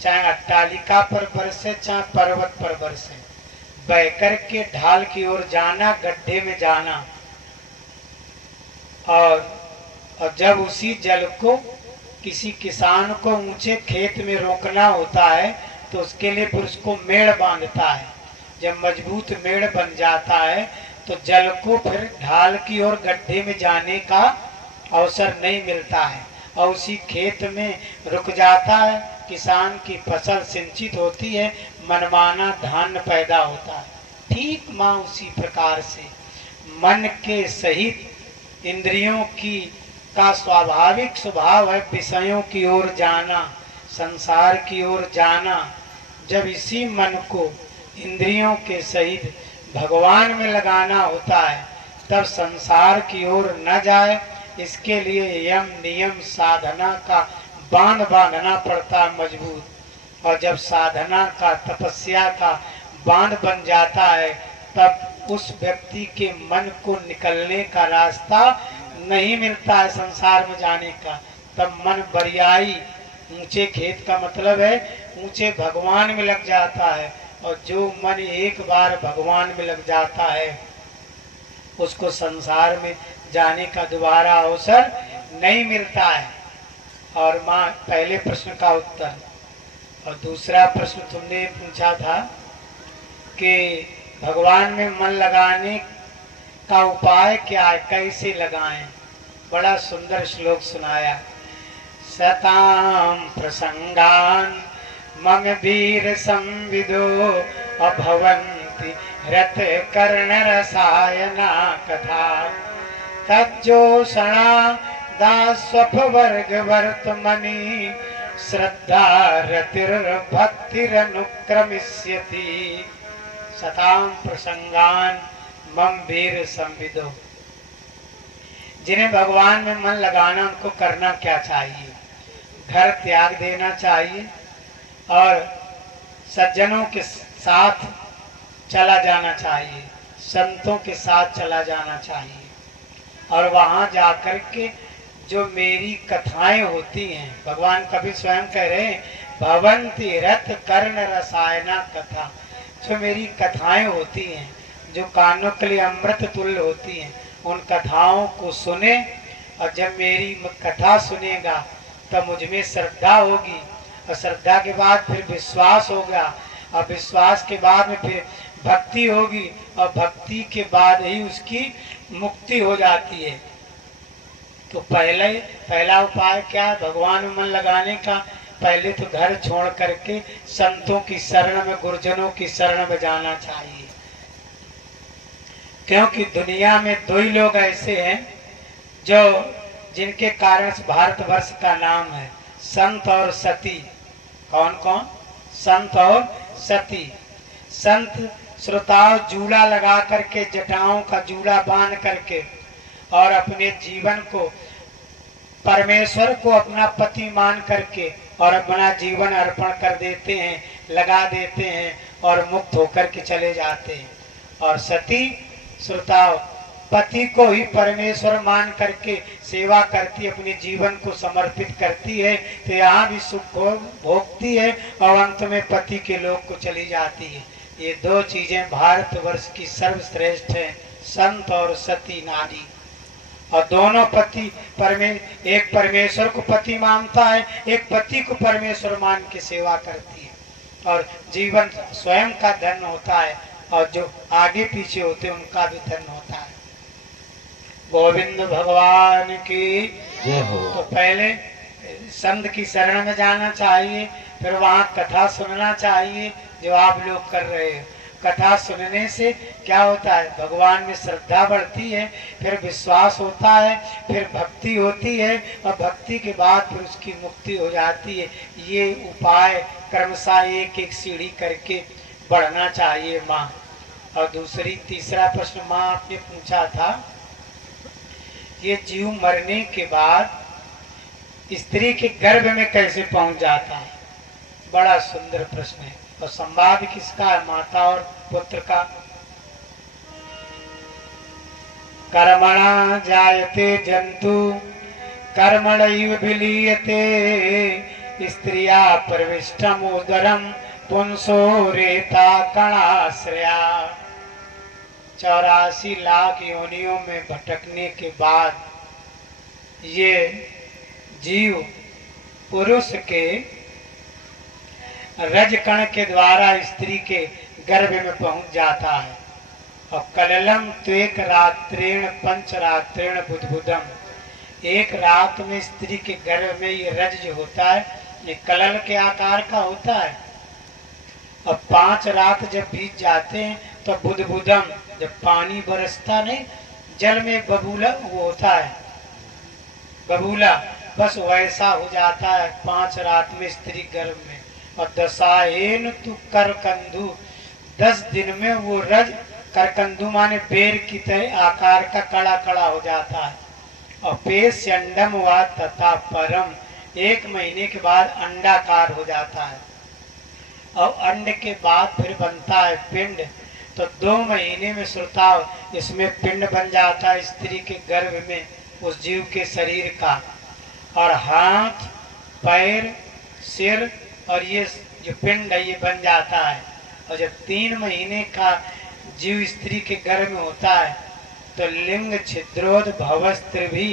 चाहे अट्टालिका पर बरसे चाहे पर्वत पर बरसे, बहकर के ढाल की ओर जाना, गड्ढे में जाना। और जब उसी जल को किसी किसान को ऊंचे खेत में रोकना होता है तो उसके लिए फिर उसको मेड़ बांधता है। जब मजबूत मेड़ बन जाता है तो जल को फिर ढाल की ओर गड्ढे में जाने का अवसर नहीं मिलता है और उसी खेत में रुक जाता है। किसान की फसल सिंचित होती है, मनमाना धान्य पैदा होता है। ठीक माँ उसी प्रकार से मन के सहित इंद्रियों की का स्वाभाविक स्वभाव है विषयों की ओर जाना, संसार की ओर जाना। जब इसी मन को इंद्रियों के सहित भगवान में लगाना होता है तब संसार की ओर न जाए, इसके लिए यम नियम साधना का बांध बांधना पड़ता है मजबूत। और जब साधना का, तपस्या का बांध बन जाता है तब उस व्यक्ति के मन को निकलने का रास्ता नहीं मिलता है संसार में जाने का। तब मन बरियाई, ऊंचे खेत का मतलब है ऊंचे भगवान में लग जाता है। और जो मन एक बार भगवान में लग जाता है उसको संसार में जाने का दोबारा अवसर नहीं मिलता है। और माँ पहले प्रश्न का उत्तर। और दूसरा प्रश्न तुमने पूछा था कि भगवान में मन लगाने का उपाय क्या है, कैसे लगाएं। बड़ा सुंदर श्लोक सुनाया। सताम प्रसंगान मम वीर संविदो अभवन्ति रथ कर्ण रसायना कथा तज्जोषणा दास्वप वर्ग वर्तमनि श्रद्धा रतिर्भक्तिरनुक्रमिष्यति। सताम प्रसंगान मम वीर संविदो। जिन्हें भगवान में मन लगाना उनको करना क्या चाहिए? घर त्याग देना चाहिए और सज्जनों के साथ चला जाना चाहिए, संतों के साथ चला जाना चाहिए। और वहां जाकर के जो मेरी कथाएं होती हैं, भगवान कभी स्वयं कह रहे हैं भवन्ति रथ कर्ण रसायना कथा। जो मेरी कथाएं होती हैं जो कानों के लिए अमृत तुल्य होती हैं, उन कथाओं को सुने। और जब मेरी कथा सुनेगा तब मुझ में श्रद्धा होगी और श्रद्धा के बाद फिर विश्वास होगा और विश्वास के बाद में फिर भक्ति होगी और भक्ति के बाद ही उसकी मुक्ति हो जाती है। तो पहला उपाय क्या है भगवान में मन लगाने का? पहले तो घर छोड़ करके संतों की शरण में, गुरुजनों की शरण में जाना चाहिए। क्योंकि दुनिया में दो ही लोग ऐसे हैं जो जिनके कारण भारतवर्ष का नाम है, संत और सती। कौन कौन? संत और सती। संत श्रोताओं जूड़ा लगा करके, जटाओं का जूड़ा बांध करके और अपने जीवन को परमेश्वर को अपना पति मान करके और अपना जीवन अर्पण कर देते हैं, लगा देते हैं और मुक्त होकर के चले जाते हैं। और सती श्रोताओं पति को ही परमेश्वर मान करके सेवा करती, अपने जीवन को समर्पित करती है, तो यहाँ भी सुख भोगती है और अंत में पति के लोक को चली जाती है। ये दो चीजें भारतवर्ष की सर्वश्रेष्ठ हैं, संत और सती नारी। और दोनों पति एक परमेश्वर को पति मानता है, एक पति को परमेश्वर मान के सेवा करती है और जीवन स्वयं का धन होता है और जो आगे पीछे होते हैं उनका भी धन होता है। गोविंद भगवान की जय हो। तो पहले संत की शरण में जाना चाहिए, फिर वहाँ कथा सुनना चाहिए जो आप लोग कर रहे हो। कथा सुनने से क्या होता है? भगवान में श्रद्धा बढ़ती है, फिर विश्वास होता है, फिर भक्ति होती है और भक्ति के बाद फिर उसकी मुक्ति हो जाती है। ये उपाय क्रमशः एक एक सीढ़ी करके बढ़ना चाहिए माँ। और तीसरा प्रश्न माँ आपने पूछा था, ये जीव मरने के बाद स्त्री के गर्भ में कैसे पहुंच जाता है? बड़ा सुंदर प्रश्न है। और संवाद किसका है? माता और पुत्र का। कर्मणा जायते जंतु कर्मणैव विलीयते स्त्रिया प्रविष्टम उदरम पुंसो रेता कणाश्रया। 84 लाख योनियों में भटकने के बाद ये जीव पुरुष के रजकण के द्वारा स्त्री के गर्भ में पहुंच जाता है। और कललम त्वेक रात्रेण पंचरात्रेण बुद्बुदम, एक रात में स्त्री के गर्भ में ये रज जो होता है ये कलल के आकार का होता है। और 5 रात जब बीत जाते हैं तो बुद्बुदम, जब पानी बरसता नहीं जल में बबूला वो होता है, बबूला बस वैसा हो जाता है 5 रात में स्त्री गर्भ में। और दशाएन तु करकंदु, 10 दिन में वो रज करकंदु माने बेर की तरह आकार का कड़ा कड़ा हो जाता है। और पेशंडम व तथा परम, 1 महीने के बाद अंडाकार हो जाता है। और अंड के बाद फिर बनता है पिंड, तो 2 महीने में श्रोताव इसमें पिंड बन जाता है स्त्री के गर्भ में उस जीव के शरीर का। और हाथ पैर सिर और ये जो पिंड है ये बन जाता है। और जब 3 महीने का जीव स्त्री के गर्भ में होता है तो लिंग छिद्रोद भवस्त्र भी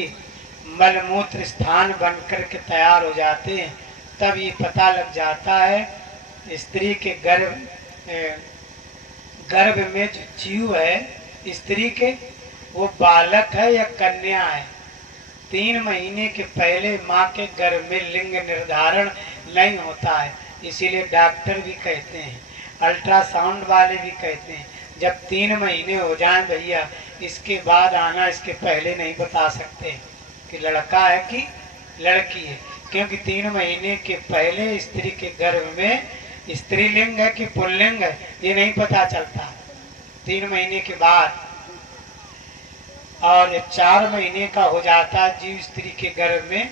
मलमूत्र स्थान बनकर के तैयार हो जाते हैं। तब ये पता लग जाता है स्त्री के गर्भ में जो जीव है स्त्री के वो बालक है या कन्या है। 3 महीने के पहले माँ के गर्भ में लिंग निर्धारण नहीं होता है, इसीलिए डॉक्टर भी कहते हैं, अल्ट्रासाउंड वाले भी कहते हैं जब 3 महीने हो जाएं भैया इसके बाद आना, इसके पहले नहीं बता सकते कि लड़का है कि लड़की है, क्योंकि 3 महीने के पहले स्त्री के गर्भ में स्त्रीलिंग है कि पुल्लिंग है ये नहीं पता चलता। 3 महीने के बाद और 4 महीने का हो जाता जीव स्त्री के गर्भ में